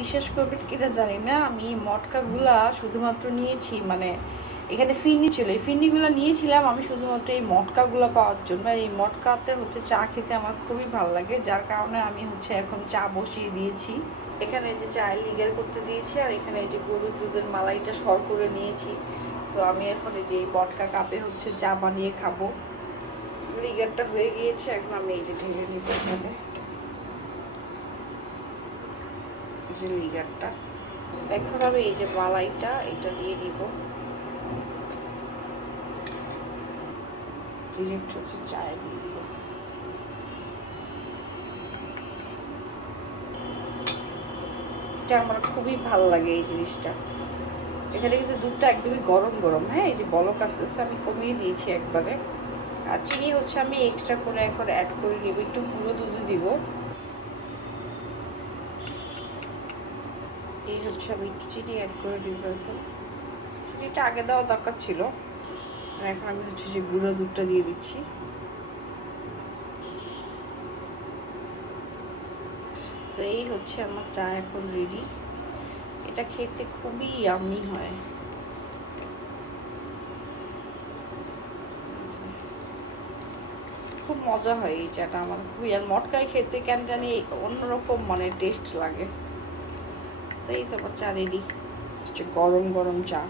বিশ্বাস করবেন কিনা জানি না, আমি মটকাগুলা শুধুমাত্র নিয়েছি, মানে এখানে ফিরনি ছিল, এই ফিরনিগুলো নিয়েছিলাম আমি শুধুমাত্র এই মটকাগুলো পাওয়ার জন্য। আর এই মটকাতে হচ্ছে চা খেতে আমার খুবই ভালো লাগে, যার কারণে আমি হচ্ছে এখন চা বসিয়ে দিয়েছি। এখানে যে চায়ের লিগার করতে দিয়েছি, আর এখানে এই যে গরুর দুধের মালাইটা সর করে নিয়েছি। তো আমি এখন এই যে এই মটকা কাপে হচ্ছে চা বানিয়ে খাবো। লিগারটা হয়ে গিয়েছে, এখন আমি এই যে ঢেলে নিব এখানে যে লিগারটা। এখন আমি এই যে মালাইটা এটা দিয়ে দিব, ডিরেক্ট হচ্ছে চায়ে দিয়ে দিব। এটা আমার খুবই ভালো লাগে এই জিনিসটা। এখানে কিন্তু দুধটা একদমই গরম গরম, হ্যাঁ এই যে বলক আসতেছে, আমি কমিয়ে দিয়েছি একবারে। আর চিনি হচ্ছে আমি এক্সট্রা করে এখন অ্যাড করে নিব, একটু গুঁড়ো দুধ দিব। এই হচ্ছে আমি একটু চিনি অ্যাড করে দিব এখন। চিনিটা আগে দেওয়া দরকার ছিল, আর এখন আমি হচ্ছে যে গুঁড়ো দুধটা দিয়ে দিচ্ছি। সেই হচ্ছে আমার চা এখন রেডি। এটা খেতে খুবই ইয়াম্মি হয়। খুব মজা হয় এই চাটা আমার খুবই, আর মটকায় খেতে কেন জানি অন্যরকম মানে টেস্ট লাগে। সেই তো আমার চা রেডি, গরম গরম চা।